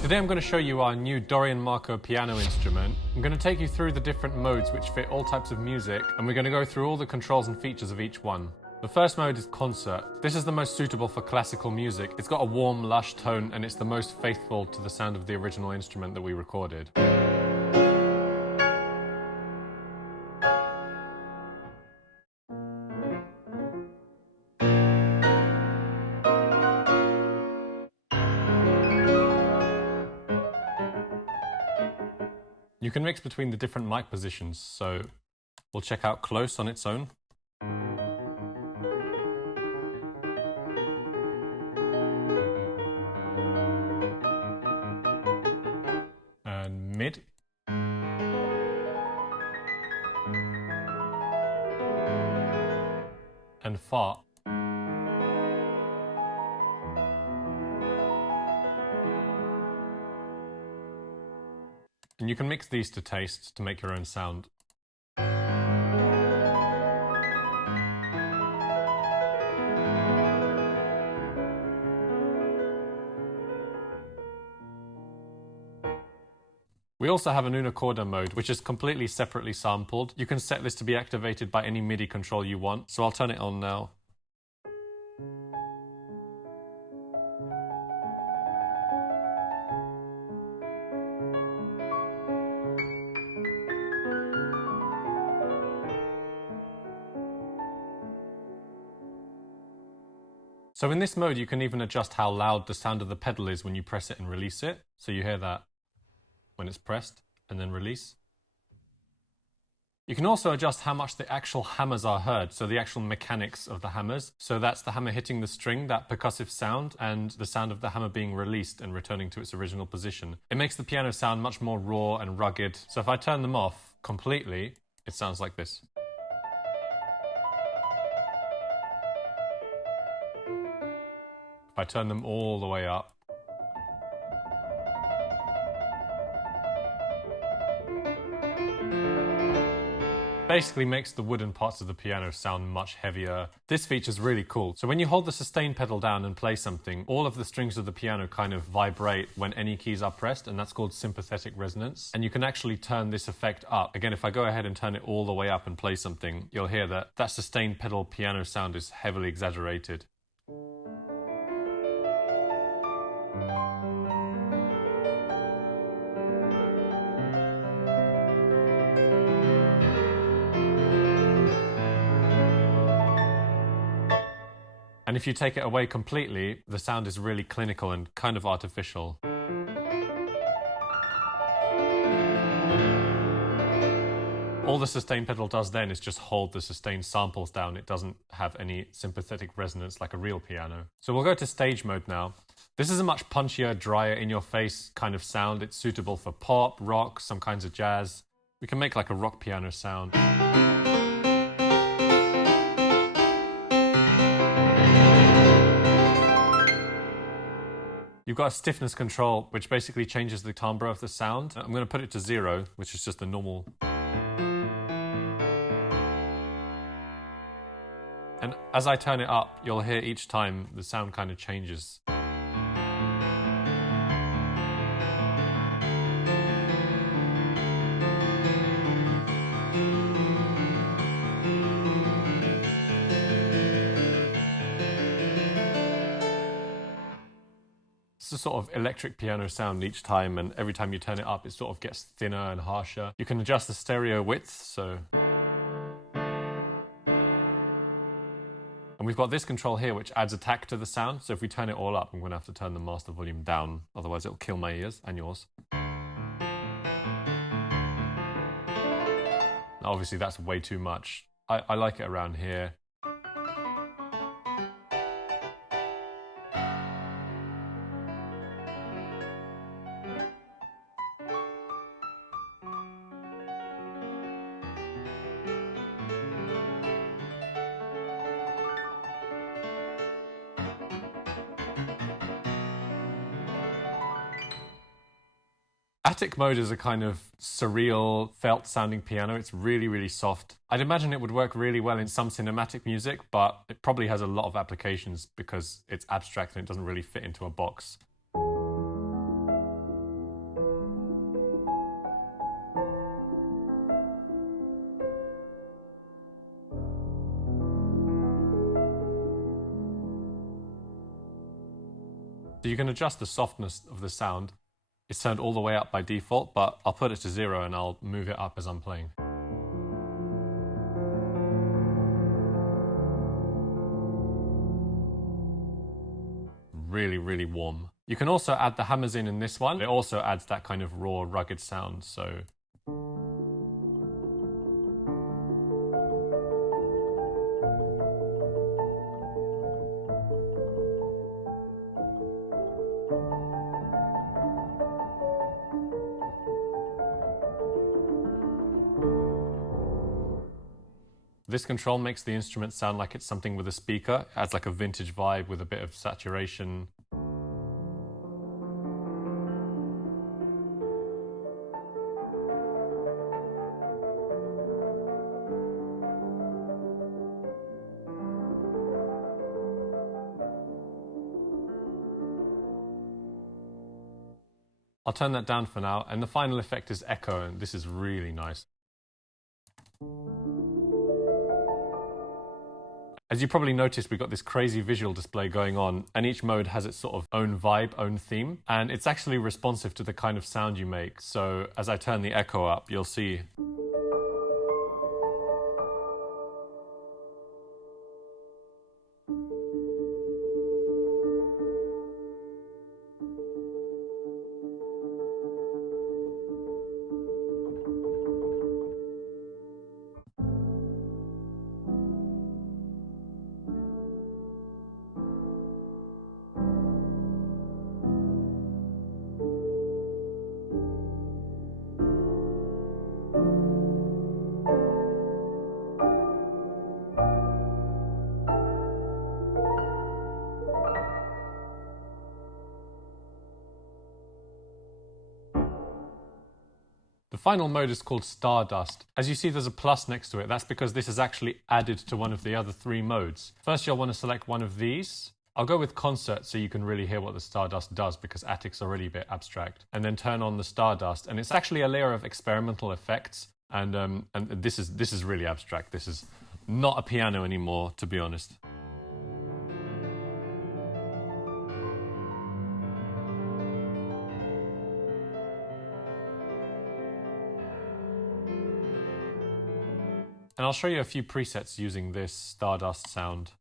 Today I'm going to show you our new Dorian Marko Piano instrument. I'm going to take you through the different modes which fit all types of music, and we're going to go through all the controls and features of each one. The first mode is Concert. This is the most suitable for classical music. It's got a warm, lush tone, and it's the most faithful to the sound of the original instrument that we recorded. You can mix between the different mic positions, so we'll check out close on its own. And mid. And far. And you can mix these to taste to make your own sound. We also have an unicorda mode, which is completely separately sampled. You can set this to be activated by any MIDI control you want, so I'll turn it on now. So in this mode, you can even adjust how loud the sound of the pedal is when you press it and release it. So you hear that when it's pressed and then release. You can also adjust how much the actual hammers are heard, so the actual mechanics of the hammers. So that's the hammer hitting the string, that percussive sound, and the sound of the hammer being released and returning to its original position. It makes the piano sound much more raw and rugged. So if I turn them off completely, it sounds like this. If I turn them all the way up, basically makes the wooden parts of the piano sound much heavier. This feature's really cool. So when you hold the sustain pedal down and play something, all of the strings of the piano kind of vibrate when any keys are pressed, and that's called sympathetic resonance. And you can actually turn this effect up. Again, if I go ahead and turn it all the way up and play something, you'll hear that that sustain pedal piano sound is heavily exaggerated. And if you take it away completely, the sound is really clinical and kind of artificial. All the sustain pedal does then is just hold the sustain samples down. It doesn't have any sympathetic resonance like a real piano. So we'll go to stage mode now. This is a much punchier, drier, in-your-face kind of sound. It's suitable for pop, rock, some kinds of jazz. We can make like a rock piano sound. You've got a stiffness control, which basically changes the timbre of the sound. I'm going to put it to 0, which is just the normal. And as I turn it up, you'll hear each time the sound kind of changes. It's a sort of electric piano sound each time, and every time you turn it up, it sort of gets thinner and harsher. You can adjust the stereo width, so... And we've got this control here, which adds attack to the sound. So if we turn it all up, I'm going to have to turn the master volume down. Otherwise, it'll kill my ears and yours. Now, obviously, that's way too much. I like it around here. Attic mode is a kind of surreal, felt-sounding piano. It's really, really soft. I'd imagine it would work really well in some cinematic music, but it probably has a lot of applications because it's abstract and it doesn't really fit into a box. You can adjust the softness of the sound. It's turned all the way up by default, but I'll put it to 0 and I'll move it up as I'm playing. Really, really warm. You can also add the hammers in this one. It also adds that kind of raw, rugged sound, so... This control makes the instrument sound like it's something with a speaker. It adds like a vintage vibe with a bit of saturation. I'll turn that down for now, and the final effect is echo, and this is really nice. As you probably noticed, we've got this crazy visual display going on, and each mode has its sort of own vibe, own theme, and it's actually responsive to the kind of sound you make. So as I turn the echo up, you'll see The final mode is called Stardust. As you see, there's a plus next to it. That's because this is actually added to one of the other 3 modes. First, you'll want to select one of these. I'll go with Concert so you can really hear what the Stardust does, because Attic's already a bit abstract. And then turn on the Stardust, and it's actually a layer of experimental effects. And this is really abstract. This is not a piano anymore, to be honest. And I'll show you a few presets using this Stardust sound.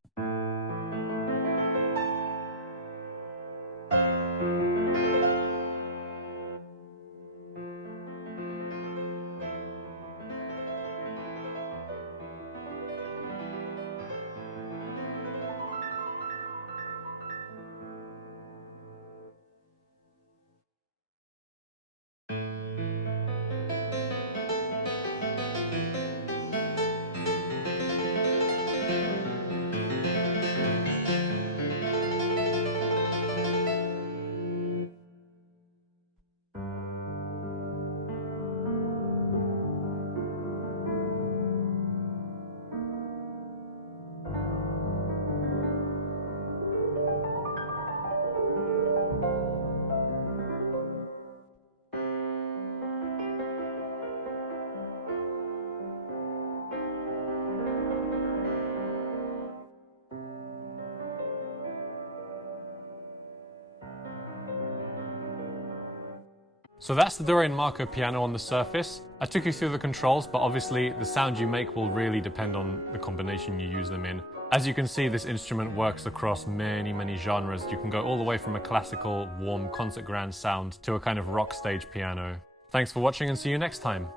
So that's the Dorian Marko Piano on the surface. I took you through the controls, but obviously the sound you make will really depend on the combination you use them in. As you can see, this instrument works across many genres. You can go all the way from a classical, warm concert grand sound to a kind of rock stage piano. Thanks for watching and see you next time.